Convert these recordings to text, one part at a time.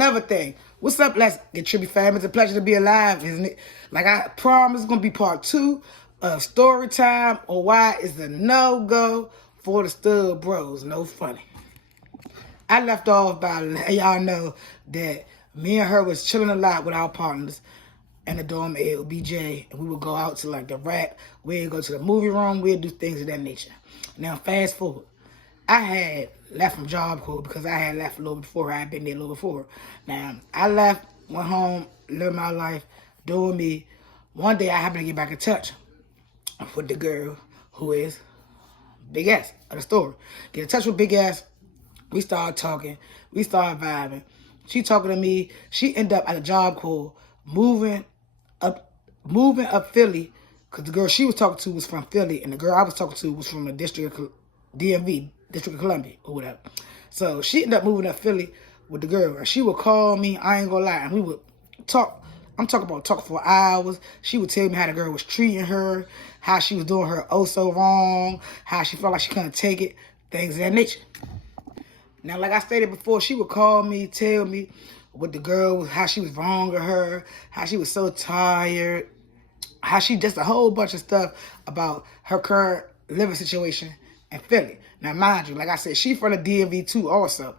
another thing. What's up, Let's Get Trippy fam? It's a pleasure to be alive, isn't it? Like I promised, it's going to be part 2 of story time, or why is the no-go for the stud bros. No funny. I left off by letting y'all know that me and her was chilling a lot with our partners in the dorm at LBJ, and we would go out to like the rack, we'd go to the movie room, we'd do things of that nature. Now, fast forward. I had left from Job Corps because I had left a little before. I had been there a little before. Now, I left, went home, lived my life, doing me. One day, I happened to get back in touch with the girl who is Big Ass of the story. Get in touch with Big Ass. We started talking. We started vibing. She talking to me. She ended up at a Job Corps moving up Philly, because the girl she was talking to was from Philly, and the girl I was talking to was from the DMV, District of Columbia, or whatever. So she ended up moving up Philly with the girl, and she would call me, I ain't gonna lie, and we would talk. I'm talking about talking for hours. She would tell me how the girl was treating her, how she was doing her oh so wrong, how she felt like she couldn't take it, things of that nature. Now, like I stated before, she would call me, tell me what the girl was, how she was wrong to her, how she was so tired, how she just a whole bunch of stuff about her current living situation in Philly. Now, mind you, like I said, she from the DMV too also.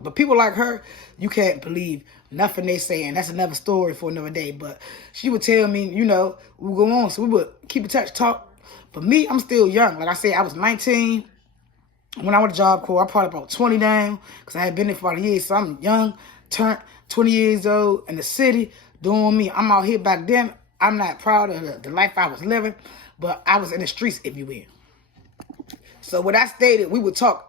But people like her, you can't believe nothing they say, and that's another story for another day. But she would tell me, you know, we would go on, so we would keep in touch, talk. But me, I'm still young. Like I said, I was 19 when I went to Job Corps. I'm probably about 20 now, because I had been there for about a year. So I'm young, turned 20 years old in the city, doing me. I'm out here back then. I'm not proud of the life I was living, but I was in the streets, if you will. So when I stated we would talk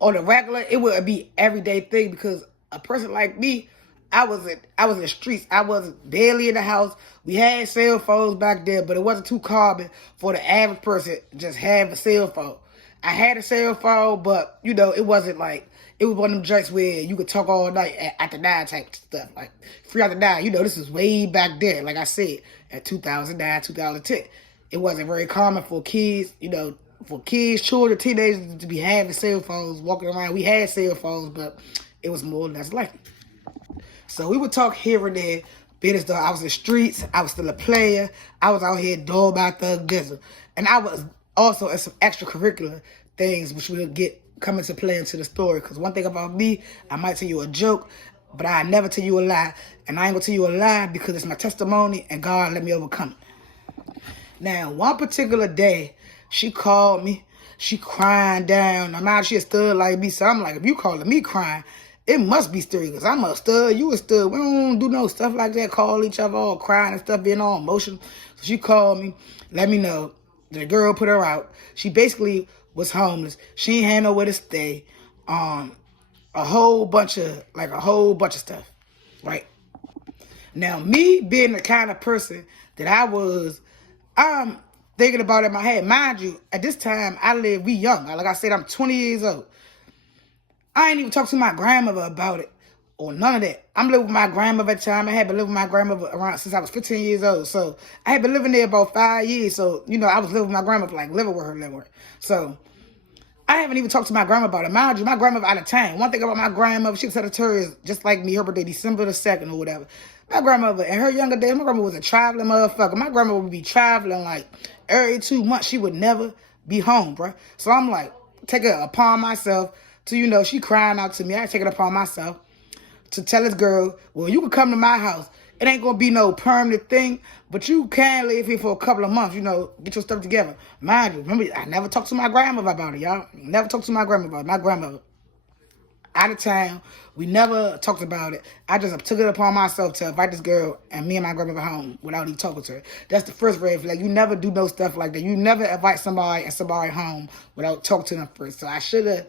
on the regular, it would be everyday thing, because a person like me, I was in the streets. I was barely in the house. We had cell phones back there, but it wasn't too common for the average person to just have a cell phone. I had a cell phone, but you know, it wasn't like, it was one of them joints where you could talk all night after 9 type stuff, like free after 9. You know, this is way back there, like I said, at 2009, 2010. It wasn't very common for kids, you know, for kids, children, teenagers to be having cell phones, walking around. We had cell phones, but it was more or less likely. So we would talk here and there, business though. I was in the streets, I was still a player, I was out here doing my thug dizzle. And I was also in some extracurricular things which we'll get come into play into the story. Because one thing about me, I might tell you a joke, but I never tell you a lie. And I ain't gonna tell you a lie because it's my testimony and God let me overcome it. Now, one particular day, she called me. She crying down. I'm out, she a stud like me. So I'm like, if you calling me crying, it must be stud, because I'm a stud, you a stud. We don't do no stuff like that, call each other all crying and stuff, being all emotional. So she called me, let me know. The girl put her out. She basically was homeless. She ain't had nowhere to stay. A whole bunch of stuff, right? Now, me being the kind of person that I was, I'm thinking about it in my head. Mind you, at this time, we young. Like I said, I'm 20 years old. I ain't even talked to my grandmother about it or none of that. I'm living with my grandmother at the time. I had been living with my grandmother around since I was 15 years old. So I had been living there about 5 years. So, you know, I was living with my grandmother, like living with her. So I haven't even talked to my grandma about it. Mind you, my grandmother out of town. One thing about my grandmother, she was Sagittarius, just like me, her birthday December the 2nd or whatever. My grandmother, in her younger days, my grandmother was a traveling motherfucker. My grandmother would be traveling like every 2 months. She would never be home, bro. So I'm like, take it upon myself to, you know, she crying out to me. I take it upon myself to tell this girl, well, you can come to my house. It ain't going to be no permanent thing, but you can live here for a couple of months, you know, get your stuff together. Mind you, remember, I never talked to my grandmother about it, y'all. Never talked to my grandmother about it. My grandmother, out of town, we never talked about it. I just took it upon myself to invite this girl and me and my grandmother home without even talking to her. That's the first red flag. You never do no stuff like that. You never invite somebody and somebody home without talking to them first. So I shouldn't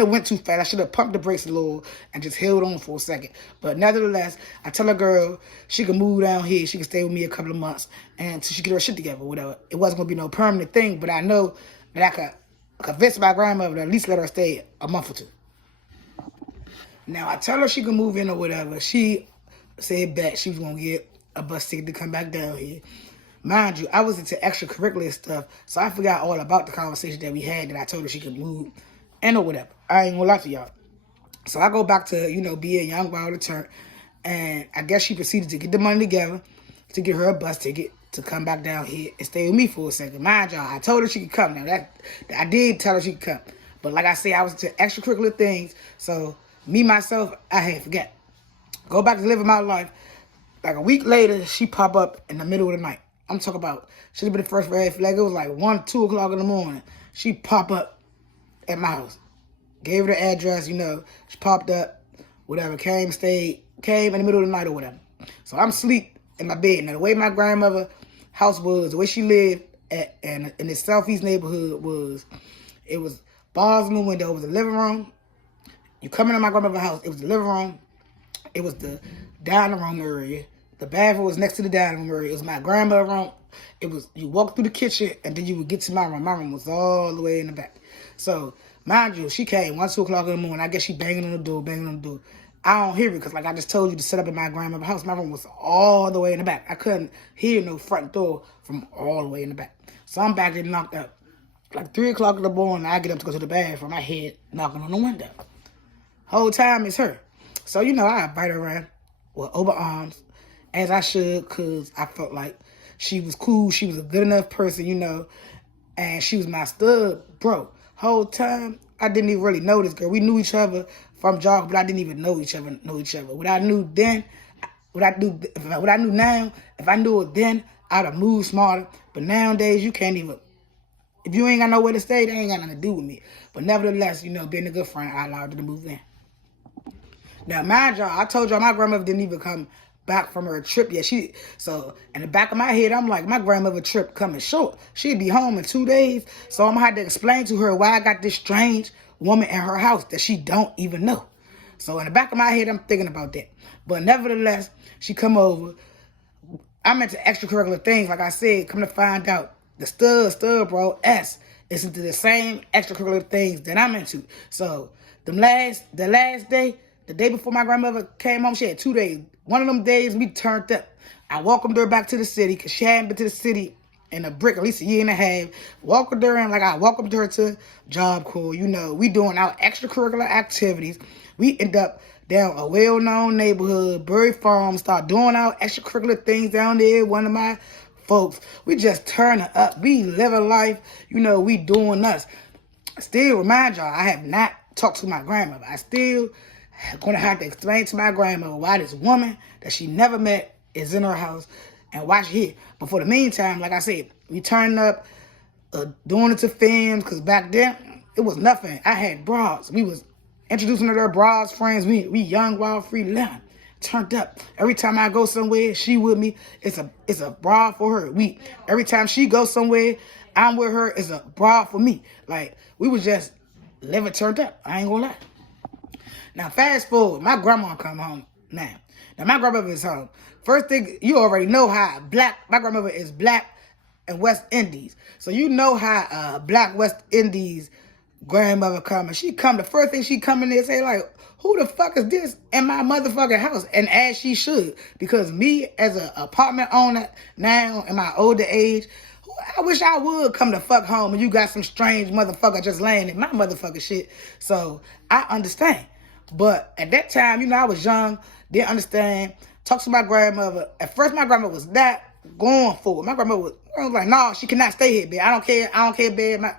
have went too fast. I should have pumped the brakes a little and just held on for a second. But nevertheless, I tell a girl she can move down here. She can stay with me a couple of months until she get her shit together or whatever. It wasn't going to be no permanent thing, but I know that I could convince my grandmother to at least let her stay a month or 2. Now, I tell her she can move in or whatever. She said that she was going to get a bus ticket to come back down here. Mind you, I was into extracurricular stuff, so I forgot all about the conversation that we had that I told her she could move and or whatever. I ain't gonna lie to y'all. So I go back to, being young wild to turn. And I guess she proceeded to get the money together to get her a bus ticket to come back down here and stay with me for a second. Mind y'all, I told her she could come. Now, that I did tell her she could come. But like I said, I was into extracurricular things. So me, myself, I had forget. Go back to living my life. Like a week later, she pop up in the middle of the night. I'm talking about, should have been the first red flag. It was like 1, 2 o'clock in the morning. She pop up at my house. Gave her the address, She popped up, whatever, came in the middle of the night or whatever. So I'm asleep in my bed. Now, the way my grandmother house was, the way she lived in the southeast neighborhood was, it was bars in the window. It was the living room. You come into my grandmother's house, it was the living room. It was the dining room area. The bathroom was next to the dining room area. It was my grandmother's room. It was, you walk through the kitchen, and then you would get to my room. My room was all the way in the back. So, mind you, she came 1, 2 o'clock in the morning. I guess she banging on the door. I don't hear it because, like I just told you, to set up in my grandmother's house, my room was all the way in the back. I couldn't hear no front door from all the way in the back. So I'm back there knocked up. Like 3 o'clock in the morning, I get up to go to the bathroom. I hear knocking on the window. Whole time it's her. So, I invite her around with open arms, as I should, because I felt like she was cool. She was a good enough person, and she was my stud bro. Whole time, I didn't even really know this girl. We knew each other from jog, but I didn't even know each other. What I knew then, what I knew now, if I knew it then, I'd have moved smarter. But nowadays, you can't even, if you ain't got nowhere to stay, they ain't got nothing to do with me. But nevertheless, being a good friend, I allowed her to move in. Now, mind y'all, I told y'all my grandmother didn't even come back from her trip yet. So in the back of my head, I'm like, my grandmother trip coming short. She'd be home in 2 days. So I'm going to have to explain to her why I got this strange woman in her house that she don't even know. So in the back of my head, I'm thinking about that. But nevertheless, she come over. I'm into extracurricular things. Like I said, come to find out, the stud bro, S, is into the same extracurricular things that I'm into. So the last day, the day before my grandmother came home, she had 2 days. One of them days, we turned up. I welcomed her back to the city because she hadn't been to the city in a brick, at least a year and a half. Welcomed her in like I welcomed her to Job Corps. We doing our extracurricular activities. We end up down a well-known neighborhood, Bury Farm, start doing our extracurricular things down there. One of my folks, we just turning up. We living life. We doing us. Still, remind y'all, I have not talked to my grandmother. I still gonna have to explain to my grandmother why this woman that she never met is in her house and why she here. But for the meantime, like I said, we turning up, doing it to films, because back then, it was nothing. I had bras. We was introducing her to her bras, friends. We young, wild, free, living. Turned up. Every time I go somewhere, she with me. It's a bra for her. Every time she goes somewhere, I'm with her. It's a bra for me. Like, we was just living turned up. I ain't gonna lie. Now, fast forward, my grandma come home now. Now, my grandmother is home. First thing, you already know how my grandmother is black and West Indies. So you know how black West Indies grandmother come. And the first thing she come in there and say, like, who the fuck is this in my motherfucking house? And as she should. Because me, as an apartment owner now, in my older age, I wish I would come the fuck home and you got some strange motherfucker just laying in my motherfucking shit. So, I understand. But at that time, I was young, didn't understand. Talked to my grandmother. At first, my grandmother was not going for it. My grandmother was like, no, she cannot stay here, babe. I don't care, babe. My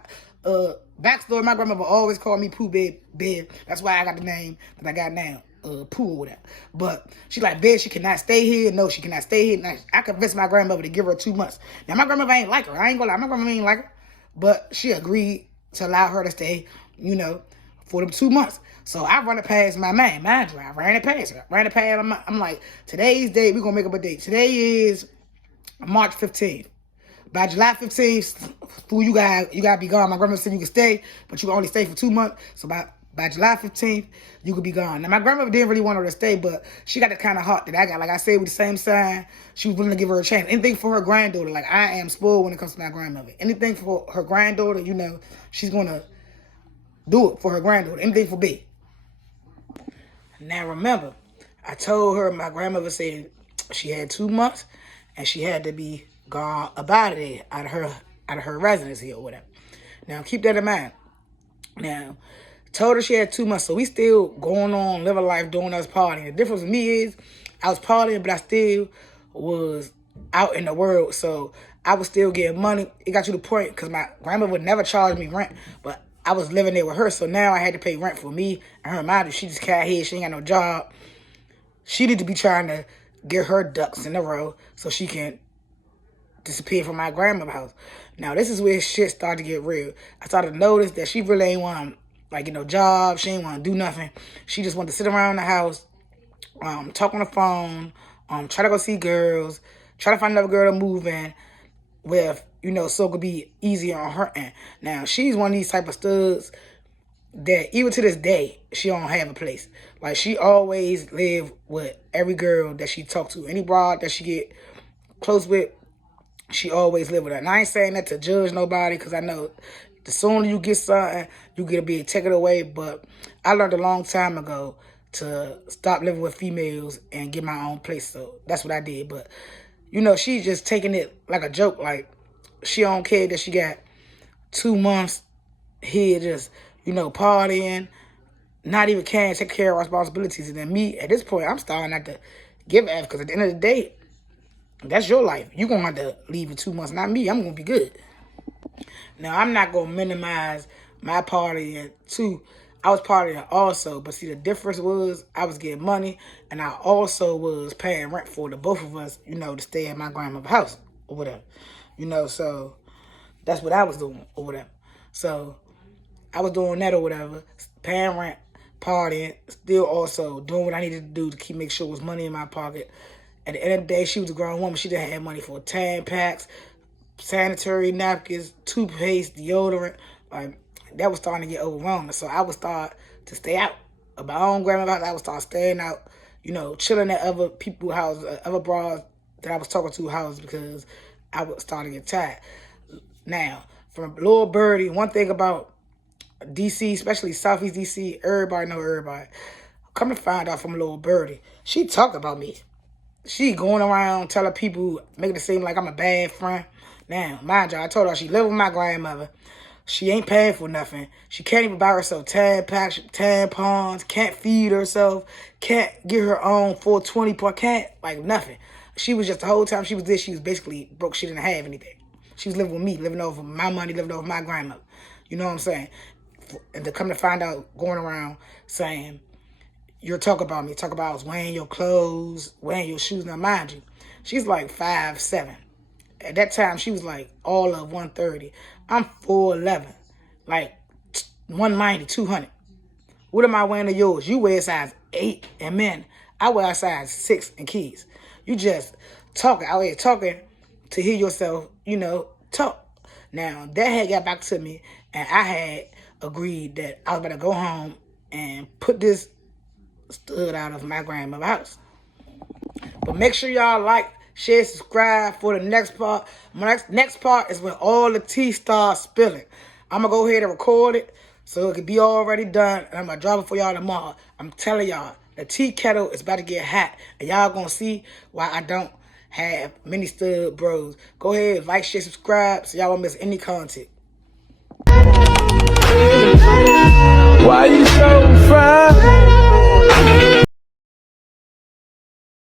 backstory, my grandmother always called me Pooh, babe. That's why I got the name that I got now, Pooh or whatever. But she like, babe, she cannot stay here. No, she cannot stay here. Now, I convinced my grandmother to give her 2 months. Now, my grandmother ain't like her. I ain't gonna lie. My grandmother ain't like her. But she agreed to allow her to stay, for them 2 months. So I run it past my man, mind you. I ran it past her. I'm like, today's date, we're going to make up a date. Today is March 15th. By July 15th, fool, you gotta be gone. My grandmother said you can stay, but you can only stay for 2 months. So by July 15th, you could be gone. Now, my grandmother didn't really want her to stay, but she got the kind of heart that I got. Like I said, with the same sign, she was willing to give her a chance. Anything for her granddaughter. Like, I am spoiled when it comes to my grandmother. Anything for her granddaughter, she's going to do it for her granddaughter. Anything for B. Now, remember, I told her my grandmother said she had 2 months and she had to be gone about it out of her residence here or whatever. Now, keep that in mind. Now, Told her she had 2 months, so we still going on, living life, doing us partying. The difference with me is I was partying, but I still was out in the world, so I was still getting money. It got to the point, because my grandmother would never charge me rent, but I was living there with her, so now I had to pay rent for me and her mother. She just cat head, she ain't got no job. She need to be trying to get her ducks in a row so she can disappear from my grandmother's house. Now, this is where shit started to get real. I started to notice that she really ain't want no job. She ain't want to do nothing. She just wanted to sit around the house, talk on the phone, try to go see girls, try to find another girl to move in with, so it could be easier on her end. Now, she's one of these type of studs that even to this day, she don't have a place. Like, she always live with every girl that she talk to. Any broad that she get close with, she always live with her. And I ain't saying that to judge nobody, because I know the sooner you get something, you get to be taken away. But I learned a long time ago to stop living with females and get my own place. So that's what I did. But, she's just taking it like a joke. Like, she don't care that she got 2 months here just, partying, not even caring, take care of responsibilities. And then me, at this point, I'm starting not to give a F, because at the end of the day, that's your life. You're going to have to leave in 2 months. Not me. I'm going to be good. Now, I'm not going to minimize my partying too. I was partying also. But see, the difference was I was getting money, and I also was paying rent for the both of us, to stay at my grandmother's house or whatever. So that's what I was doing or whatever. So I was doing that or whatever, paying rent, partying, still also doing what I needed to do to make sure there was money in my pocket. At the end of the day, she was a grown woman. She didn't have money for Tampax, sanitary napkins, toothpaste, deodorant. Like, that was starting to get overwhelming. So I would start to stay out of my own grandmother's house. I would start staying out, chilling at other people's houses, other bras that I was talking to houses, because I would start to get tired. Now, from Lil Birdie, one thing about DC, especially Southeast DC, everybody know everybody. Come to find out from Lil Birdie, she talked about me. She going around telling people, making it seem like I'm a bad friend. Now, mind you, I told her she live with my grandmother. She ain't paying for nothing. She can't even buy herself Tampax, tampons, can't feed herself, can't get her own 420 per, can't, like, nothing. She was just, the whole time she was there, she was basically broke. She didn't have anything. She was living with me, living over my money, living over my grandmother. You know what I'm saying? And to come to find out, going around saying, you're talking about me, talk about I was wearing your clothes, wearing your shoes. Now, mind you, she's like 5'7". At that time, she was like all of 130. I'm 4'11", like 190, 200. What am I wearing to yours? You wear size 8 and men. I wear size 6 and kids. You just talking out here, talking to hear yourself, talk. Now, that had got back to me, and I had agreed that I was about to go home and put this stud out of my grandmother's house. But make sure y'all like, share, subscribe for the next part. My next part is when all the tea starts spilling. I'm going to go ahead and record it so it can be already done, and I'm going to drop it for y'all tomorrow. I'm telling y'all, the tea kettle is about to get hot, and y'all going to see why I don't have many stud bros. Go ahead, like, share, subscribe so y'all won't miss any content. Why you so fine?